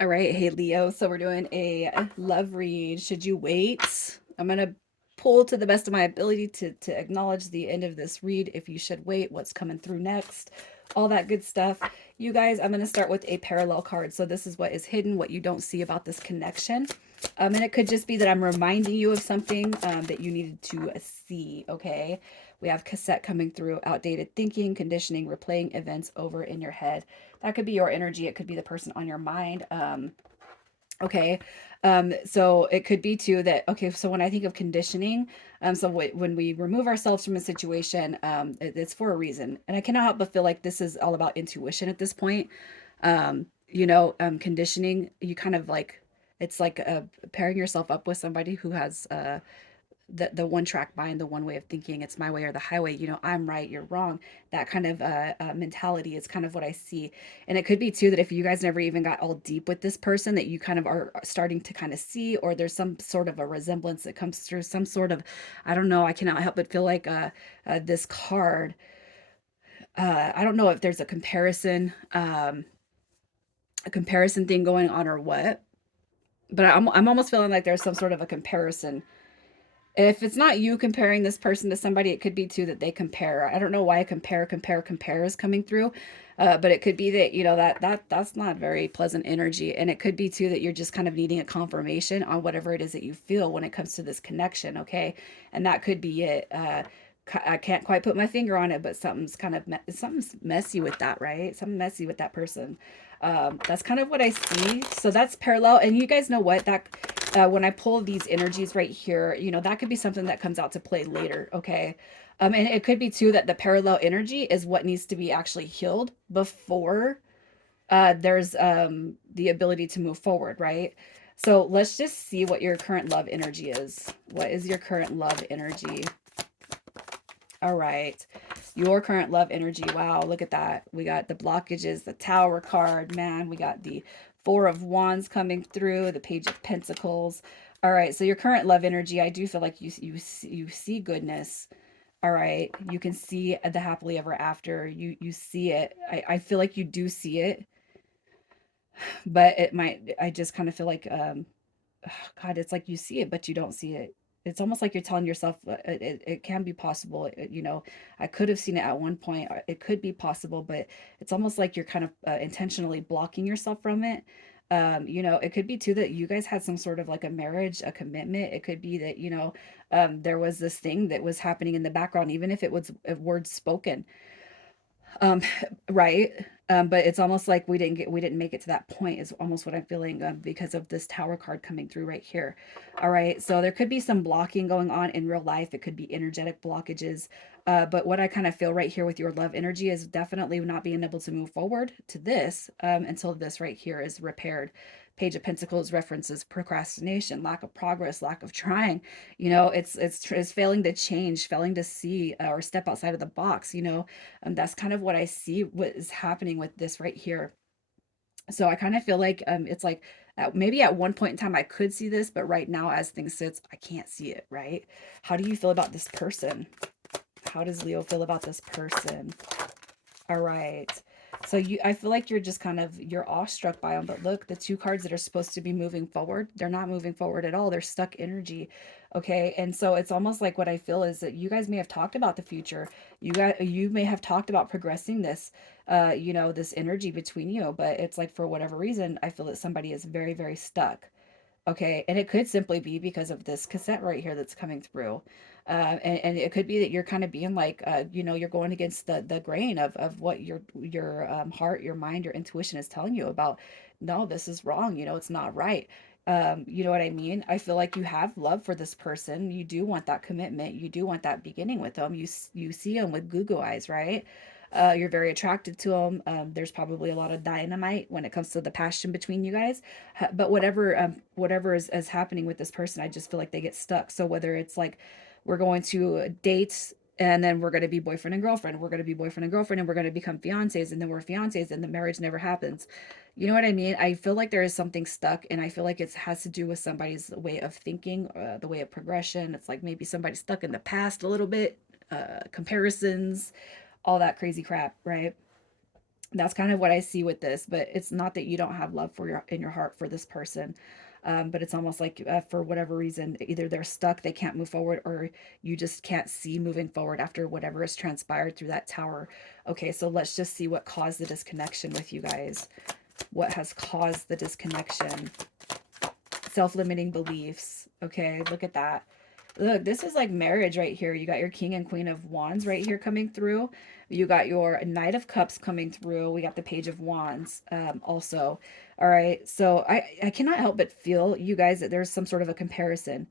All right, hey Leo. So we're doing a love read. Should you wait? I'm gonna pull to the best of my ability to acknowledge the end of this read. If you should wait, what's coming through next, all that good stuff. You guys, I'm gonna start with a parallel card. So this is what is hidden, what you don't see about this connection. And it could just be that I'm reminding you of something that you needed to see. Okay, we have cassette coming through, outdated thinking, conditioning, replaying events over in your head. That could be your energy. It could be the person on your mind. Okay. So it could be too that, okay, so when I think of conditioning, so when we remove ourselves from a situation, it's for a reason. And I cannot help but feel like this is all about intuition at this point. Conditioning, you kind of like, it's like pairing yourself up with somebody who has the one track mind, the one way of thinking, it's my way or the highway, I'm right, you're wrong. That kind of mentality is kind of what I see. And it could be too that if you guys never even got all deep with this person, that you kind of are starting to kind of see, or there's some sort of a resemblance that comes through, some sort of, I don't know, I cannot help but feel like this card, I don't know if there's a comparison thing going on or what, but I'm almost feeling like there's some sort of a comparison. If it's not you comparing this person to somebody, it could be too that they compare. I don't know why compare is coming through, but it could be that that's not very pleasant energy, and it could be too that you're just kind of needing a confirmation on whatever it is that you feel when it comes to this connection. Okay, and that could be it. I can't quite put my finger on it, but something's messy with that, right? Something messy with that person. That's kind of what I see. So that's parallel, and you guys know what that when I pull these energies right here, that could be something that comes out to play later. Okay. And it could be too that the parallel energy is what needs to be actually healed before there's the ability to move forward, right? So let's just see what your current love energy is. What is your current love energy? All right. Your current love energy. Wow, look at that. We got the blockages, the Tower card, man. We got the Four of Wands coming through, the Page of Pentacles. All right, so your current love energy, I do feel like you see goodness. All right, you can see the happily ever after. You see it. I feel like you do see it, but it might. I just kind of feel like God, it's like you see it, but you don't see it. It's almost like you're telling yourself it can be possible. I could have seen it at one point. It could be possible, but it's almost like you're kind of intentionally blocking yourself from it. It could be too that you guys had some sort of like a marriage, a commitment. It could be that, there was this thing that was happening in the background, even if it was words spoken. Um, right. But it's almost like we didn't make it to that point is almost what I'm feeling because of this tower card coming through right here. All right. So there could be some blocking going on in real life. It could be energetic blockages. But what I kind of feel right here with your love energy is definitely not being able to move forward to this until this right here is repaired. Page of Pentacles references procrastination, lack of progress, lack of trying. It's failing to change, failing to see or step outside of the box. That's kind of what I see what is happening with this right here. So I kind of feel like it's like maybe at one point in time I could see this, but right now as things sits, I can't see it, right? How do you feel about this person? How does Leo feel about this person? All right. So I feel like you're awestruck by them, but look, the two cards that are supposed to be moving forward, they're not moving forward at all. They're stuck energy. Okay. And so it's almost like what I feel is that you guys may have talked about the future. You may have talked about progressing this, this energy between you, but it's like for whatever reason, I feel that somebody is very, very stuck. Okay, and it could simply be because of this cassette right here that's coming through. And it could be that you're kind of being like, you're going against the grain of what your heart, your mind, your intuition is telling you about. No, this is wrong. It's not right. You know what I mean? I feel like you have love for this person. You do want that commitment. You do want that beginning with them. You see them with goo eyes, right? You're very attracted to them. There's probably a lot of dynamite when it comes to the passion between you guys, but whatever is happening with this person, I just feel like they get stuck. So whether it's like we're going to date and then we're going to be boyfriend and girlfriend, we're going to be boyfriend and girlfriend, and we're going to become fiancés, and then we're fiancés and the marriage never happens. You know what I mean? I feel like there is something stuck, and I feel like it has to do with somebody's way of thinking, the way of progression. It's like maybe somebody's stuck in the past a little bit, comparisons, all that crazy crap, right? That's kind of what I see with this, but it's not that you don't have love for your in your heart for this person. But it's almost like for whatever reason, either they're stuck, they can't move forward, or you just can't see moving forward after whatever has transpired through that tower. Okay, so let's just see what caused the disconnection with you guys. What has caused the disconnection? Self-limiting beliefs. Okay, look at that. Look, this is like marriage right here. You got your King and Queen of Wands right here coming through. You got your Knight of Cups coming through. We got the Page of Wands also. All right. So I cannot help but feel, you guys, that there's some sort of a comparison.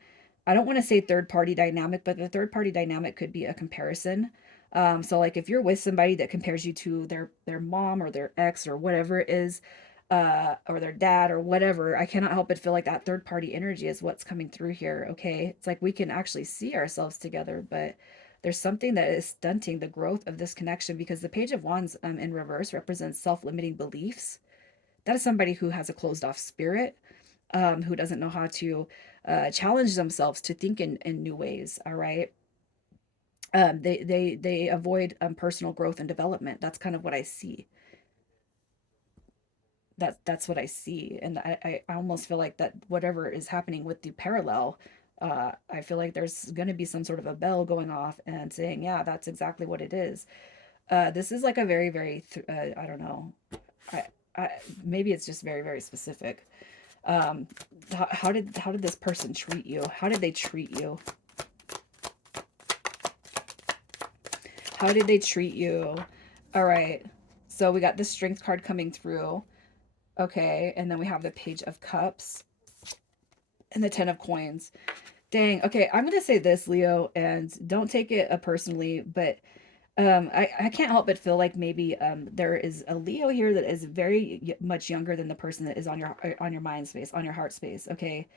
I don't want to say third party dynamic, but the third party dynamic could be a comparison. So like if you're with somebody that compares you to their mom or their ex or whatever it is, or their dad or whatever, I cannot help but feel like that third party energy is what's coming through here. Okay. It's like we can actually see ourselves together, but there's something that is stunting the growth of this connection because the Page of Wands in reverse represents self limiting beliefs. That is somebody who has a closed off spirit, who doesn't know how to challenge themselves to think in new ways. All right. They avoid personal growth and development. That's kind of what I see. That's what I see. And I almost feel like that whatever is happening with the parallel, I feel like there's going to be some sort of a bell going off and saying, yeah, that's exactly what it is. This is like a very, very, I don't know. I, I, maybe it's just very, very specific. Um, how did this person treat you? How did they treat you? How did they treat you? All right. So we got the strength card coming through. Okay. And then we have the Page of Cups and the Ten of Coins. Dang. Okay, I'm gonna say this, Leo, and don't take it personally, but I can't help but feel like maybe there is a Leo here that is very much younger than the person that is on your mind space, on your heart space. Okay,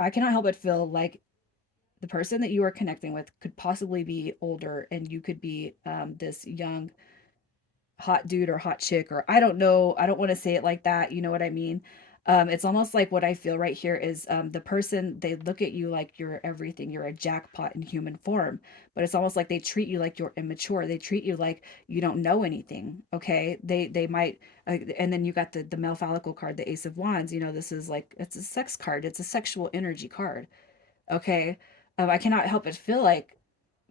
I cannot help but feel like the person that you are connecting with could possibly be older, and you could be this young hot dude or hot chick, or I don't know. I don't want to say it like that. You know what I mean? It's almost like what I feel right here is the person, they look at you like you're everything. You're a jackpot in human form, but it's almost like they treat you like you're immature. They treat you like you don't know anything. Okay, they might, and then you got the male phallical card, the Ace of Wands. You know, this is like it's a sex card. It's a sexual energy card. Okay, I cannot help but feel like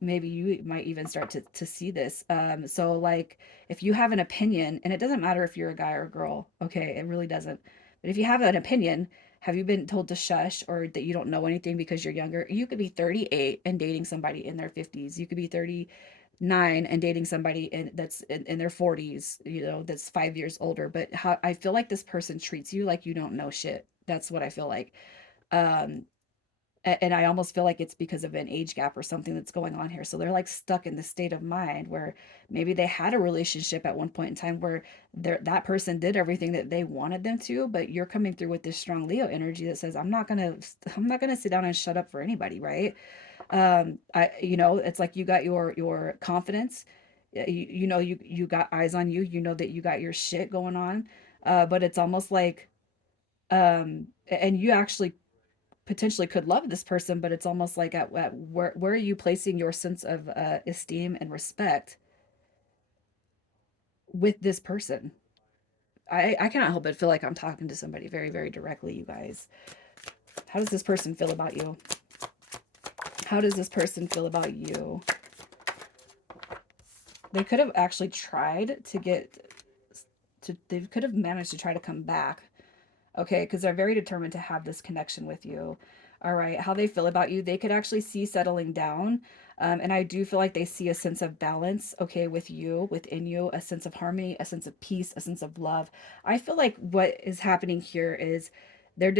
maybe you might even start to see this. So like if you have an opinion, and it doesn't matter if you're a guy or a girl, okay, it really doesn't. But if you have an opinion, have you been told to shush or that you don't know anything because you're younger? You could be 38 and dating somebody in their 50s. You could be 39 and dating somebody that's in their 40s, you know, that's 5 years older. But how I feel like this person treats you like you don't know shit. That's what I feel like. Um, and I almost feel like it's because of an age gap or something that's going on here. So they're like stuck in this state of mind where maybe they had a relationship at one point in time where that person did everything that they wanted them to, but you're coming through with this strong Leo energy that says, I'm not gonna sit down and shut up for anybody, right? It's like you got your confidence. You got eyes on you. You know that you got your shit going on. But it's almost like and you actually potentially could love this person, but it's almost like at where are you placing your sense of esteem and respect with this person? I cannot help but feel like I'm talking to somebody very, very directly, you guys. How does this person feel about you? How does this person feel about you? They could have actually tried to they could have managed to try to come back. Okay, because they're very determined to have this connection with you. All right, how they feel about you, they could actually see settling down. And I do feel like they see a sense of balance, okay, with you, within you, a sense of harmony, a sense of peace, a sense of love. I feel like what is happening here is they were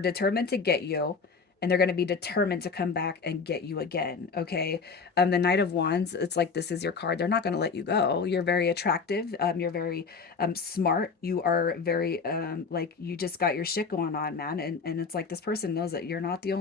determined to get you, and they're going to be determined to come back and get you again, okay? The Knight of Wands, it's like this is your card. They're not going to let you go. You're very attractive. You're very smart. You are very like you just got your shit going on, man. And it's like this person knows that they're not the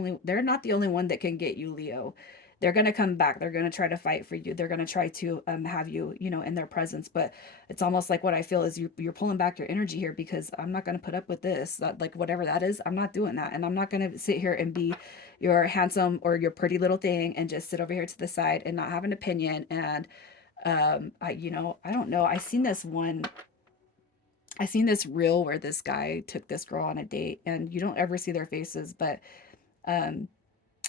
only one that can get you, Leo. They're gonna come back. They're gonna try to fight for you. They're gonna try to have you, in their presence. But it's almost like what I feel is you're pulling back your energy here because I'm not gonna put up with this. That, like whatever that is, I'm not doing that, and I'm not gonna sit here and be your handsome or your pretty little thing and just sit over here to the side and not have an opinion and I don't know. I seen this reel where this guy took this girl on a date, and you don't ever see their faces, but um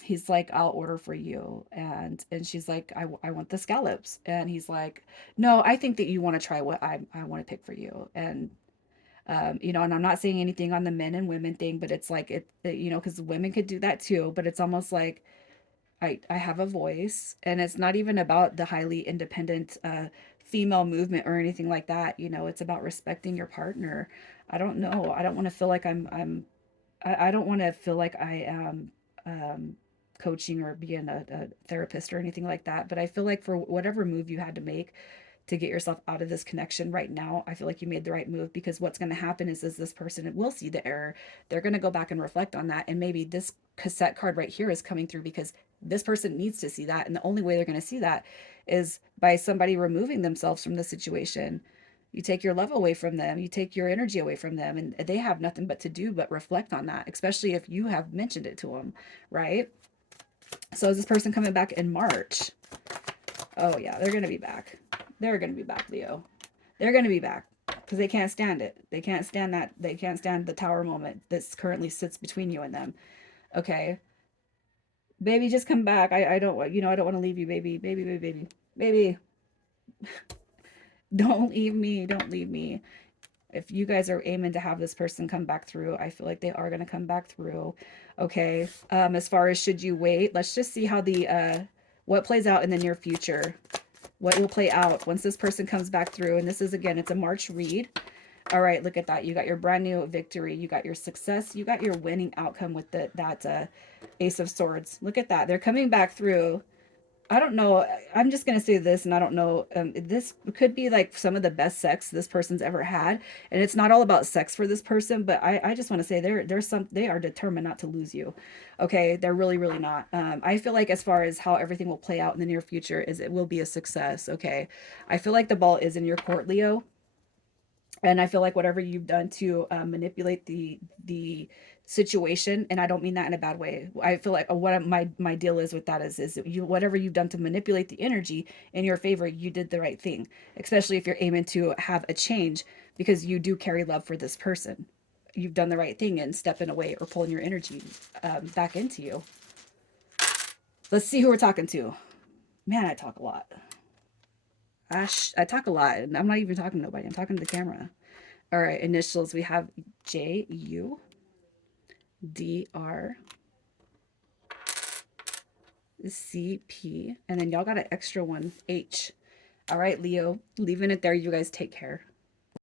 he's like, I'll order for you. And she's like, I want the scallops. And he's like, no, I think that you want to try what I want to pick for you. And and I'm not saying anything on the men and women thing, but it's like because women could do that too, but it's almost like I have a voice, and it's not even about the highly independent female movement or anything like that. It's about respecting your partner. I don't know. I don't want to feel like I don't want to feel like I am um, coaching or being a therapist or anything like that. But I feel like for whatever move you had to make to get yourself out of this connection right now, I feel like you made the right move, because what's going to happen is this person will see the error. They're going to go back and reflect on that. And maybe this cassette card right here is coming through because this person needs to see that. And the only way they're going to see that is by somebody removing themselves from the situation. You take your love away from them, you take your energy away from them, and they have nothing but to do but reflect on that, especially if you have mentioned it to them, right? So is this person coming back in March? Oh yeah, they're gonna be back. They're gonna be back, Leo. They're gonna be back because they can't stand it. They can't stand that. They can't stand the tower moment that currently sits between you and them. Okay, baby, just come back. I don't I don't want to leave you, baby, baby, baby, baby, baby. Don't leave me. Don't leave me. If you guys are aiming to have this person come back through, I feel like they are going to come back through. Okay. As far as should you wait, let's just see how what plays out in the near future. What will play out once this person comes back through. And this is, again, it's a March read. All right, look at that. You got your brand new victory. You got your success. You got your winning outcome with that Ace of Swords. Look at that. They're coming back through. I don't know. I'm just gonna say this, and I don't know. This could be like some of the best sex this person's ever had, and it's not all about sex for this person. But I just want to say they are determined not to lose you. Okay, they're really really not. I feel like as far as how everything will play out in the near future is it will be a success. Okay, I feel like the ball is in your court, Leo, and I feel like whatever you've done to manipulate the situation, and I don't mean that in a bad way. I feel like what my deal is with that is you, whatever you've done to manipulate the energy in your favor, you did the right thing, especially if you're aiming to have a change, because you do carry love for this person. You've done the right thing in stepping away or pulling your energy back into you. Let's see who we're talking to. Man, I talk a lot. I talk a lot, and I'm not even talking to nobody. I'm talking to the camera. All right, initials. We have JUDRCP, and then y'all got an extra one, H. All right, Leo, leaving it there. You guys take care.